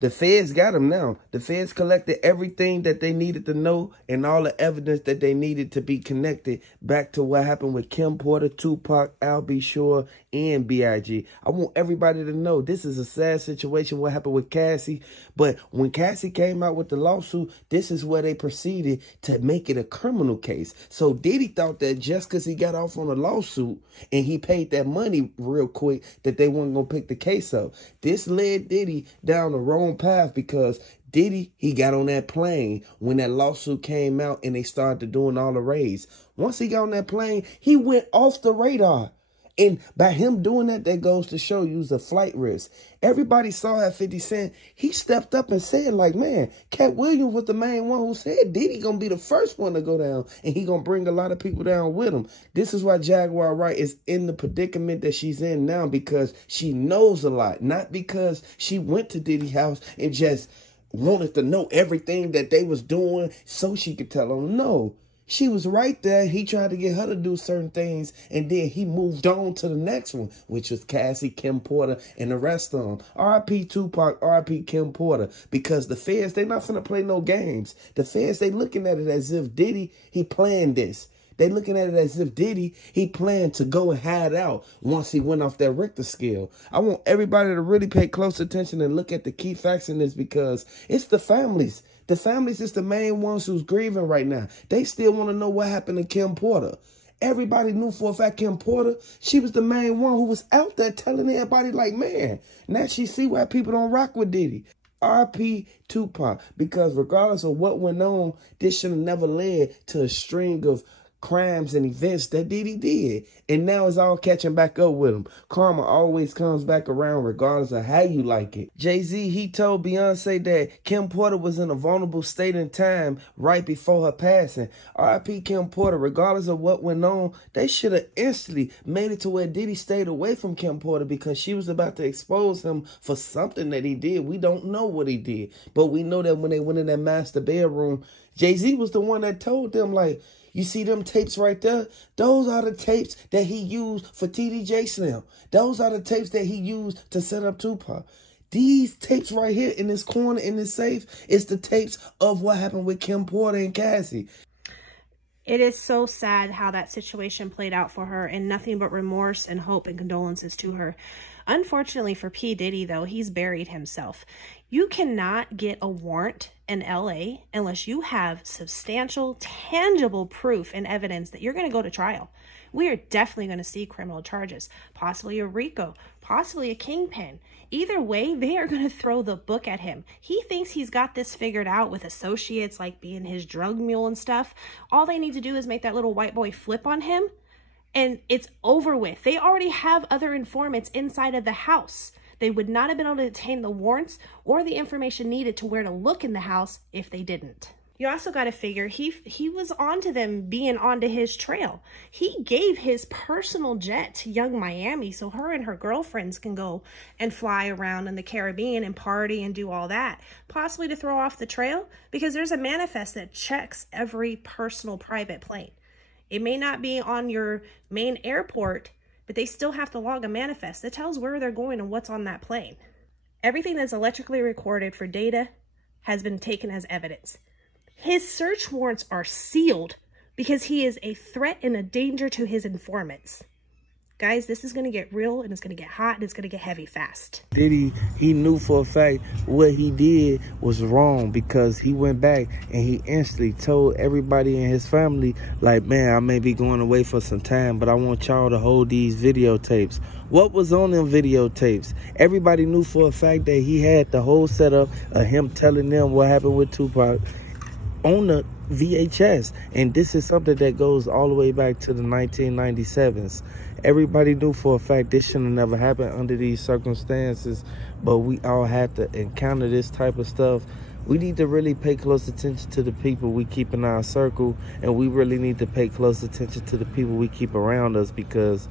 The feds got him now. The feds collected everything that they needed to know and all the evidence that they needed to be connected back to what happened with Kim Porter, Tupac, Al B. Shore, and B.I.G. I want everybody to know this is a sad situation, what happened with Cathy. But when Cathy came out with the lawsuit, this is where they proceeded to make it a criminal case. So Diddy thought that just because he got off on a lawsuit and he paid that money real quick, that they weren't going to pick the case up. This led Diddy down the wrong path, because Diddy, he got on that plane when that lawsuit came out and they started doing all the raids. Once he got on that plane, he went off the radar. And by him doing that, that goes to show you the flight risk. Everybody saw at 50 Cent, he stepped up and said, like, man, Cat Williams was the main one who said Diddy gonna be the first one to go down, and he gonna bring a lot of people down with him. This is why Jaguar Wright is in the predicament that she's in now, because she knows a lot, not because she went to Diddy's house and just wanted to know everything that they was doing so she could tell them. No. She was right there. He tried to get her to do certain things, and then he moved on to the next one, which was Cathy, Kim Porter, and the rest of them. R.I.P. Tupac, R.I.P. Kim Porter, because the feds, they not finna play no games. The feds, they looking at it as if Diddy, he planned this. They looking at it as if Diddy, he planned to go and hide out once he went off that Richter scale. I want everybody to really pay close attention and look at the key facts in this, because it's the families. The families is the main ones who's grieving right now. They still want to know what happened to Kim Porter. Everybody knew for a fact Kim Porter, she was the main one who was out there telling everybody, like, man, now she see why people don't rock with Diddy. R.P. Tupac, because regardless of what went on, this should have never led to a string of crimes and events that Diddy did. And now it's all catching back up with him. Karma always comes back around regardless of how you like it. Jay-Z, he told Beyonce that Kim Porter was in a vulnerable state and time right before her passing. R.I.P. Kim Porter, regardless of what went on, they should have instantly made it to where Diddy stayed away from Kim Porter, because she was about to expose him for something that he did. We don't know what he did, but we know that when they went in that master bedroom, Jay-Z was the one that told them, like, you see them tapes right there? Those are the tapes that he used for TDJ Slim. Those are the tapes that he used to set up Tupac. These tapes right here in this corner in this safe is the tapes of what happened with Kim Porter and Cathy. It is so sad how that situation played out for her, and nothing but remorse and hope and condolences to her. Unfortunately for P. Diddy, though, he's buried himself. You cannot get a warrant in LA unless you have substantial, tangible proof and evidence that you're going to go to trial. We are definitely going to see criminal charges, possibly a RICO, possibly a kingpin. Either way, they are going to throw the book at him. He thinks he's got this figured out with associates like being his drug mule and stuff. All they need to do is make that little white boy flip on him, and it's over with. They already have other informants inside of the house. They would not have been able to obtain the warrants or the information needed to where to look in the house if they didn't. You also got to figure he was onto them being onto his trail. He gave his personal jet to Young Miami so her and her girlfriends can go and fly around in the Caribbean and party and do all that, possibly to throw off the trail, because there's a manifest that checks every personal private plane. It may not be on your main airport, but they still have to log a manifest that tells where they're going and what's on that plane. Everything that's electrically recorded for data has been taken as evidence. His search warrants are sealed because he is a threat and a danger to his informants. Guys, this is going to get real, and it's going to get hot, and it's going to get heavy fast. Diddy, he knew for a fact what he did was wrong, because he went back and he instantly told everybody in his family, like, man, I may be going away for some time, but I want y'all to hold these videotapes. What was on them videotapes? Everybody knew for a fact that he had the whole setup of him telling them what happened with Tupac on the VHS. And this is something that goes all the way back to the 1997s. Everybody knew for a fact this shouldn't have never happened under these circumstances, but we all had to encounter this type of stuff. We need to really pay close attention to the people we keep in our circle, and we really need to pay close attention to the people we keep around us, because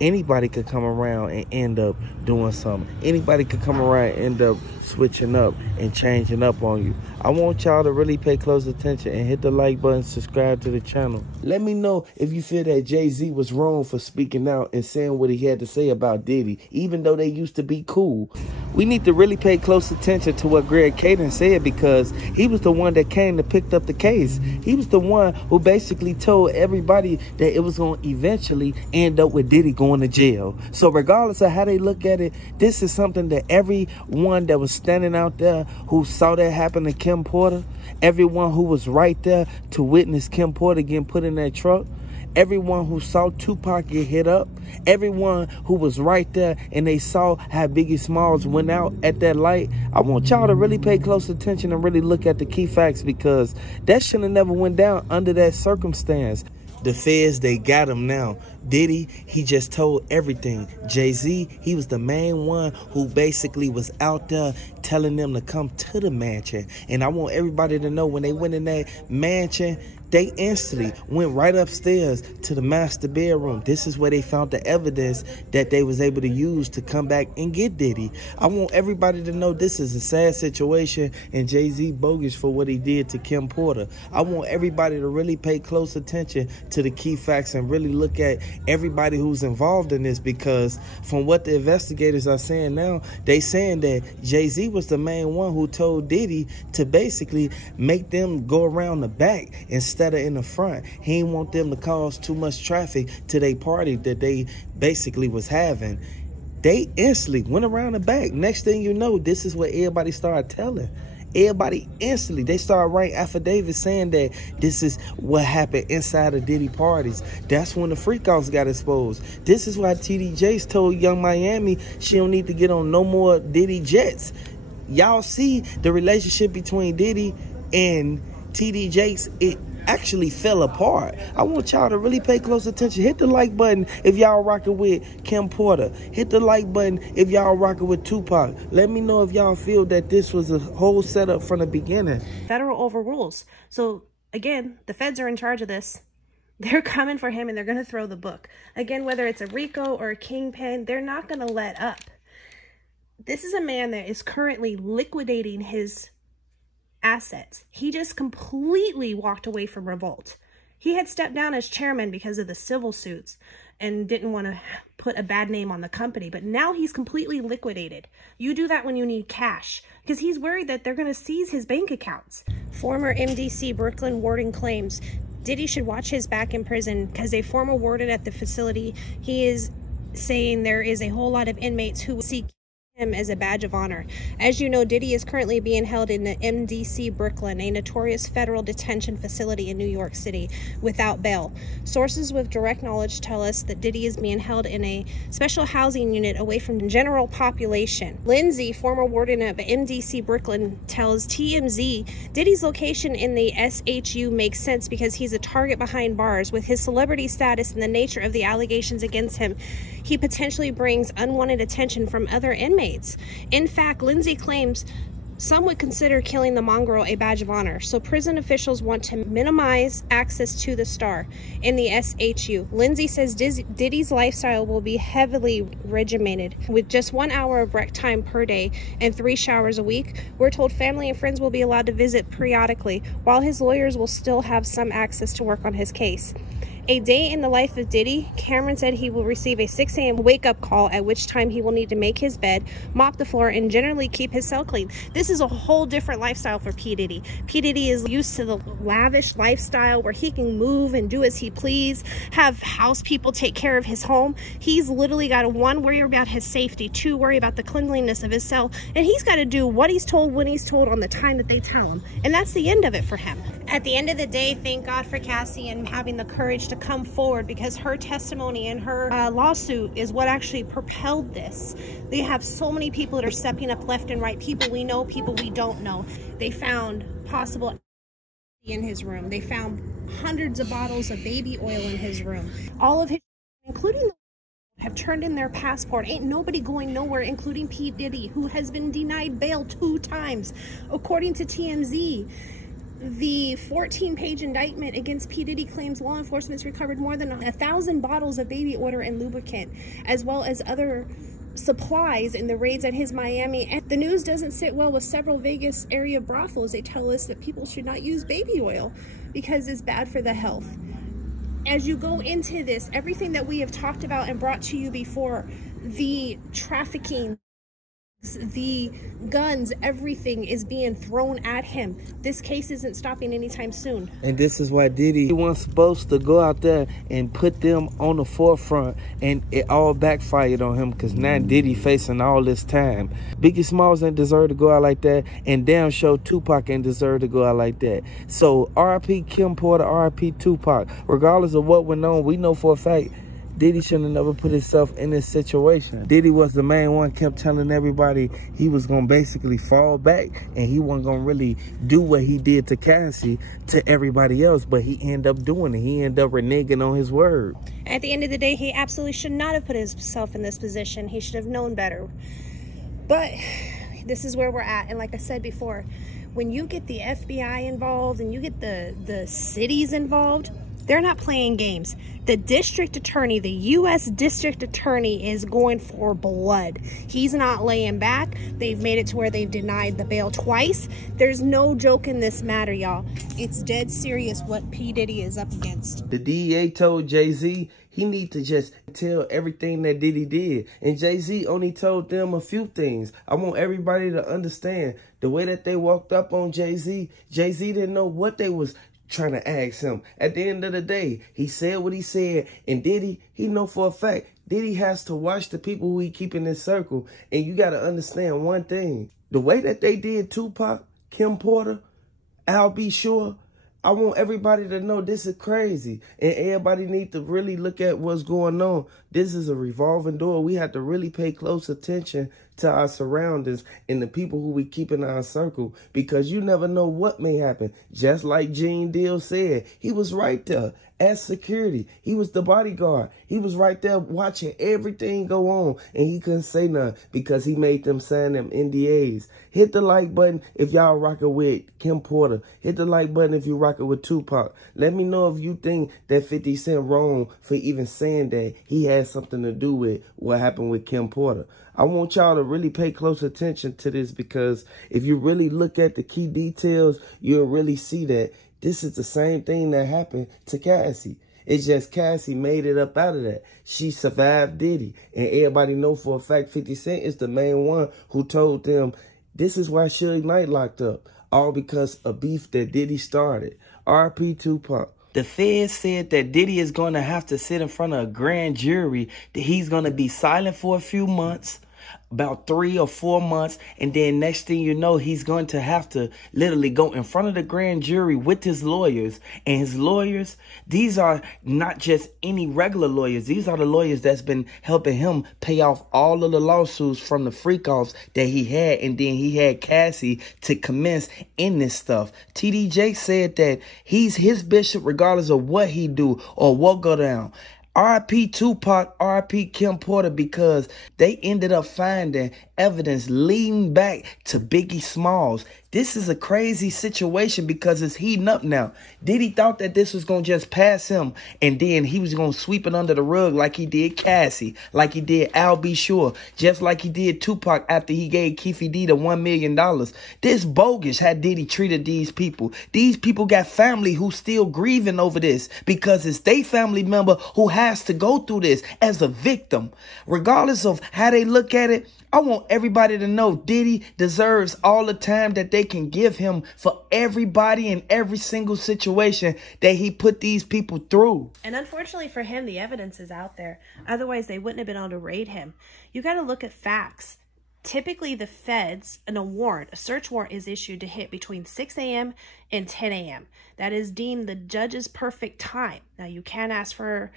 Anybody could come around and end up doing something. Anybody could come around and end up switching up and changing up on you. I want y'all to really pay close attention and hit the like button, subscribe to the channel. Let me know if you feel that Jay-Z was wrong for speaking out and saying what he had to say about Diddy, even though they used to be cool. We need to really pay close attention to what Greg Caden said, because he was the one that came and picked up the case. He was the one who basically told everybody that it was going to eventually end up with Diddy going to jail. So regardless of how they look at it, this is something that everyone that was standing out there who saw that happen to Kim Porter, everyone who was right there to witness Kim Porter getting put in that truck, everyone who saw Tupac get hit up, everyone who was right there and they saw how Biggie Smalls went out at that light, I want y'all to really pay close attention and really look at the key facts, because that should have never went down under that circumstance. The feds, they got him now. Diddy, he just told everything. Jay-Z, he was the main one who basically was out there telling them to come to the mansion. And I want everybody to know, when they went in that mansion, they instantly went right upstairs to the master bedroom. This is where they found the evidence that they was able to use to come back and get Diddy. I want everybody to know this is a sad situation, and Jay-Z bogus for what he did to Kim Porter. I want everybody to really pay close attention to the key facts and really look at everybody who's involved in this, because from what the investigators are saying now, they saying that Jay-Z was the main one who told Diddy to basically make them go around the back instead of in the front. He didn't want them to cause too much traffic to their party that they basically was having. They instantly went around the back. Next thing you know, this is what everybody started telling. Everybody instantly, they started writing affidavits saying that this is what happened inside of Diddy parties. That's when the freakouts got exposed. This is why TD Jakes told Young Miami she don't need to get on no more Diddy jets. Y'all see the relationship between Diddy and TD Jakes, it actually fell apart. I want y'all to really pay close attention. Hit the like button if y'all rocking with Kim Porter. Hit the like button if y'all rocking with Tupac. Let me know if y'all feel that this was a whole setup from the beginning. Federal overrules. So again, the feds are in charge of this. They're coming for him and they're going to throw the book. Again, whether it's a RICO or a kingpin, they're not going to let up. This is a man that is currently liquidating his assets. He just completely walked away from revolt. He had stepped down as chairman because of the civil suits and didn't want to put a bad name on the company, but now he's completely liquidated. You do that when you need cash, because he's worried that they're going to seize his bank accounts. Former MDC Brooklyn warden claims Diddy should watch his back in prison because a former warden at the facility, he is saying there is a whole lot of inmates who seek him as a badge of honor. As you know, Diddy is currently being held in the MDC Brooklyn, a notorious federal detention facility in New York City, without bail. Sources with direct knowledge tell us that Diddy is being held in a special housing unit away from the general population. Lindsay, former warden of MDC Brooklyn, tells TMZ Diddy's location in the SHU makes sense because he's a target behind bars. With his celebrity status and the nature of the allegations against him, he potentially brings unwanted attention from other inmates. In fact, Lindsay claims some would consider killing the mongrel a badge of honor, so prison officials want to minimize access to the star in the SHU. Lindsay says Diddy's lifestyle will be heavily regimented, with just 1 hour of rec time per day and 3 showers a week. We're told family and friends will be allowed to visit periodically, while his lawyers will still have some access to work on his case. A day in the life of Diddy, Cameron said he will receive a 6 a.m. wake-up call, at which time he will need to make his bed, mop the floor, and generally keep his cell clean. This is a whole different lifestyle for P. Diddy. P. Diddy is used to the lavish lifestyle where he can move and do as he please, have house people take care of his home. He's literally got to, 1, worry about his safety, 2, worry about the cleanliness of his cell, and he's got to do what he's told when he's told on the time that they tell him. And that's the end of it for him. At the end of the day, thank God for Cathy and having the courage to come forward, because her testimony and her lawsuit is what actually propelled this. They have so many people that are stepping up left and right, people we know, people we don't know. They found possible in his room. They found hundreds of bottles of baby oil in his room. All of his, including the have turned in their passport. Ain't nobody going nowhere, including P. Diddy, who has been denied bail 2 times. According to TMZ, The 14-page indictment against P. Diddy claims law enforcement's recovered more than 1,000 bottles of baby oil and lubricant, as well as other supplies in the raids at his Miami. And the news doesn't sit well with several Vegas area brothels. They tell us that people should not use baby oil because it's bad for the health. As you go into this, everything that we have talked about and brought to you before, the trafficking, the guns, everything is being thrown at him. This case isn't stopping anytime soon. And this is why Diddy wasn't supposed to go out there and put them on the forefront, and it all backfired on him, because now Diddy facing all this time. Biggie Smalls ain't deserve to go out like that, and damn sure Tupac ain't deserve to go out like that. So R.I.P. Kim Porter, R.I.P. Tupac. Regardless of what went on, we know for a fact Diddy shouldn't have never put himself in this situation. Diddy was the main one, kept telling everybody he was going to basically fall back and he wasn't going to really do what he did to Cathy to everybody else, but he ended up doing it. He ended up reneging on his word. At the end of the day, he absolutely should not have put himself in this position. He should have known better. But this is where we're at. And like I said before, when you get the FBI involved and you get the cities involved, they're not playing games. The district attorney, the U.S. district attorney, is going for blood. He's not laying back. They've made it to where they've denied the bail twice. There's no joke in this matter, y'all. It's dead serious what P. Diddy is up against. The DEA told Jay-Z he need to just tell everything that Diddy did. And Jay-Z only told them a few things. I want everybody to understand the way that they walked up on Jay-Z. Jay-Z didn't know what they was trying to ask him. At the end of the day, he said what he said, and Diddy, he know for a fact, Diddy has to watch the people who he keep in his circle. And you got to understand one thing. The way that they did Tupac, Kim Porter, I'll Be Sure, I want everybody to know this is crazy. And everybody need to really look at what's going on. This is a revolving door. We have to really pay close attention to our surroundings and the people who we keep in our circle, because you never know what may happen. Just like Gene Deal said, he was right there as security. He was the bodyguard. He was right there watching everything go on, and he couldn't say nothing because he made them sign them NDAs. Hit the like button if y'all rocking with Kim Porter. Hit the like button if you rocking with Tupac. Let me know if you think that 50 Cent wrong for even saying that he had something to do with what happened with Kim Porter. I want y'all to really pay close attention to this, because if you really look at the key details, you'll really see that this is the same thing that happened to Cathy. It's just Cathy made it up out of that. She survived Diddy. And everybody know for a fact 50 Cent is the main one who told them this is why Suge Knight locked up. All because of beef that Diddy started. R.P. Tupac. The Fed said that Diddy is going to have to sit in front of a grand jury, that he's going to be silent for a few months, about 3 or 4 months, and then next thing you know, he's going to have to literally go in front of the grand jury with his lawyers. And his lawyers, these are not just any regular lawyers. These are the lawyers that's been helping him pay off all of the lawsuits from the freak-offs that he had, and then he had Cathy to commence in this stuff. TD Jakes said that he's his bishop regardless of what he do or what go down. R.I.P. Tupac, R.I.P. Kim Porter, because they ended up finding evidence leading back to Biggie Smalls. This is a crazy situation because it's heating up now. Diddy thought that this was going to just pass him, and then he was going to sweep it under the rug like he did Cathy, like he did I'll Be Sure, just like he did Tupac after he gave Cathy D the $1 million. This bogus how Diddy treated these people. These people got family who still grieving over this because it's their family member who has to go through this as a victim. Regardless of how they look at it, I want everybody to know Diddy deserves all the time that they can give him for everybody in every single situation that he put these people through. And unfortunately for him, the evidence is out there. Otherwise, they wouldn't have been able to raid him. You got to look at facts. Typically, the feds, a search warrant is issued to hit between 6 a.m. and 10 a.m. That is deemed the judge's perfect time. Now, you can ask for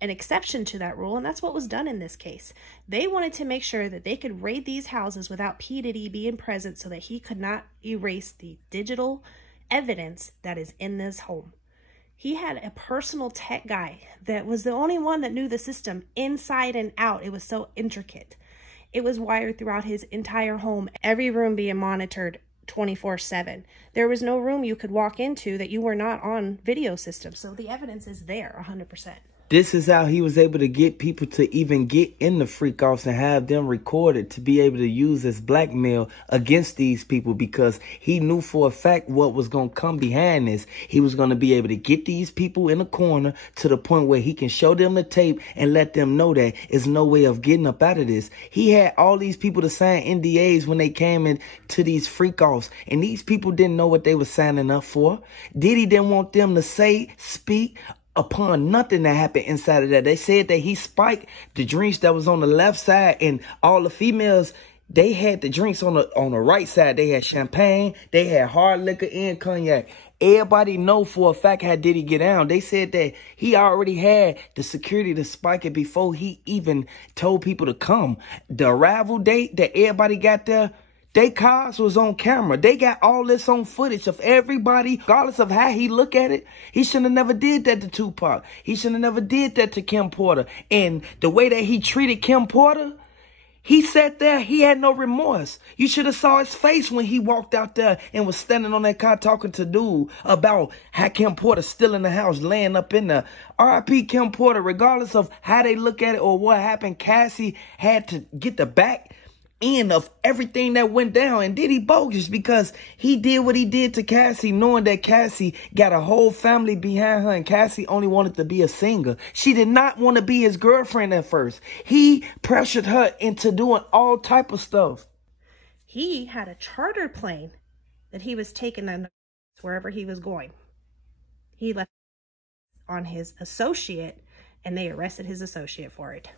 an exception to that rule, and that's what was done in this case. They wanted to make sure that they could raid these houses without P. Diddy being present so that he could not erase the digital evidence that is in this home. He had a personal tech guy that was the only one that knew the system inside and out. It was so intricate. It was wired throughout his entire home, every room being monitored 24/7. There was no room you could walk into that you were not on video system. So the evidence is there 100%. This is how he was able to get people to even get in the freak offs and have them recorded to be able to use as blackmail against these people, because he knew for a fact what was going to come behind this. He was going to be able to get these people in a corner to the point where he can show them the tape and let them know that there's no way of getting up out of this. He had all these people to sign NDAs when they came into these freak offs, and these people didn't know what they were signing up for. Diddy didn't want them to speak upon nothing that happened inside of that. They said that he spiked the drinks that was on the left side, and all the females, they had the drinks on the right side. They had champagne, they had hard liquor and cognac. Everybody know for a fact how Diddy get down. They said that he already had the security to spike it before he even told people to come. The arrival date that everybody got there, they cars was on camera. They got all this on footage of everybody, regardless of how he look at it. He should have never did that to Tupac. He should have never did that to Kim Porter. And the way that he treated Kim Porter, he sat there, he had no remorse. You should have saw his face when he walked out there and was standing on that car talking to dude about how Kim Porter still in the house, laying up in there. R.I.P. Kim Porter, regardless of how they look at it or what happened, Cathy had to get the back end of everything that went down. And Diddy bogus because he did what he did to Cathy, knowing that Cathy got a whole family behind her, and Cathy only wanted to be a singer. She did not want to be his girlfriend at first. He pressured her into doing all type of stuff. He had a charter plane that he was taking on wherever he was going. He left on his associate, and they arrested his associate for it.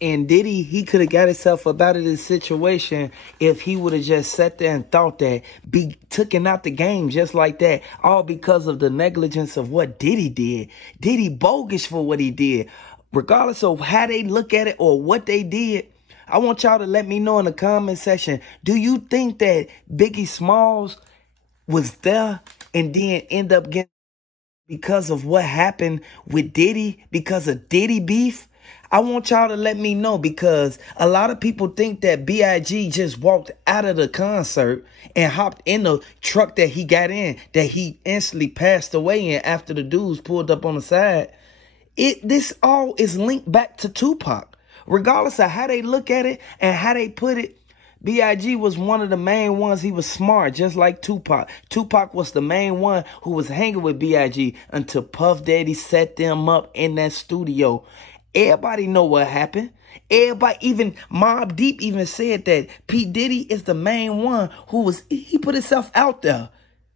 And Diddy, he could have got himself up out of this situation if he would have just sat there and thought that, be taken out the game just like that, all because of the negligence of what Diddy did. Diddy bogus for what he did. Regardless of how they look at it or what they did, I want y'all to let me know in the comment section, do you think that Biggie Smalls was there and then end up getting because of what happened with Diddy, because of Diddy beef? I want y'all to let me know, because a lot of people think that B.I.G. just walked out of the concert and hopped in the truck that he got in, that he instantly passed away in after the dudes pulled up on the side. This all is linked back to Tupac. Regardless of how they look at it and how they put it, B.I.G. was one of the main ones. He was smart, just like Tupac. Tupac was the main one who was hanging with B.I.G. until Puff Daddy set them up in that studio. Everybody know what happened. Everybody, even Mobb Deep even said that P. Diddy is the main one he put himself out there.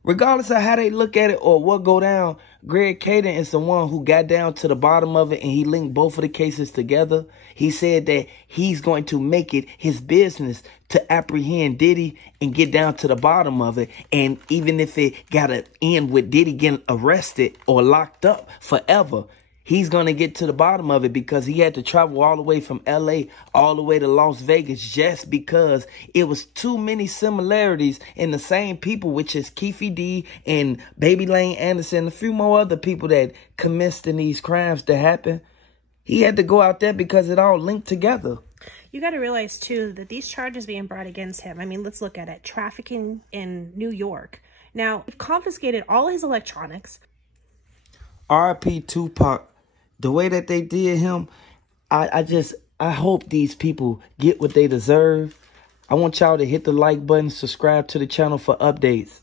Regardless of how they look at it or what go down, Greg Caden is the one who got down to the bottom of it, and he linked both of the cases together. He said that he's going to make it his business to apprehend Diddy and get down to the bottom of it. And even if it got to end with Diddy getting arrested or locked up forever, he's going to get to the bottom of it, because he had to travel all the way from L.A. all the way to Las Vegas just because it was too many similarities in the same people, which is Cathy D and Baby Lane Anderson and a few more other people that commenced in these crimes to happen. He had to go out there because it all linked together. You got to realize, too, that these charges being brought against him, I mean, let's look at it. Trafficking in New York. Now, we've confiscated all his electronics. R.I.P. Tupac. The way that they did him, I hope these people get what they deserve. I want y'all to hit the like button, subscribe to the channel for updates.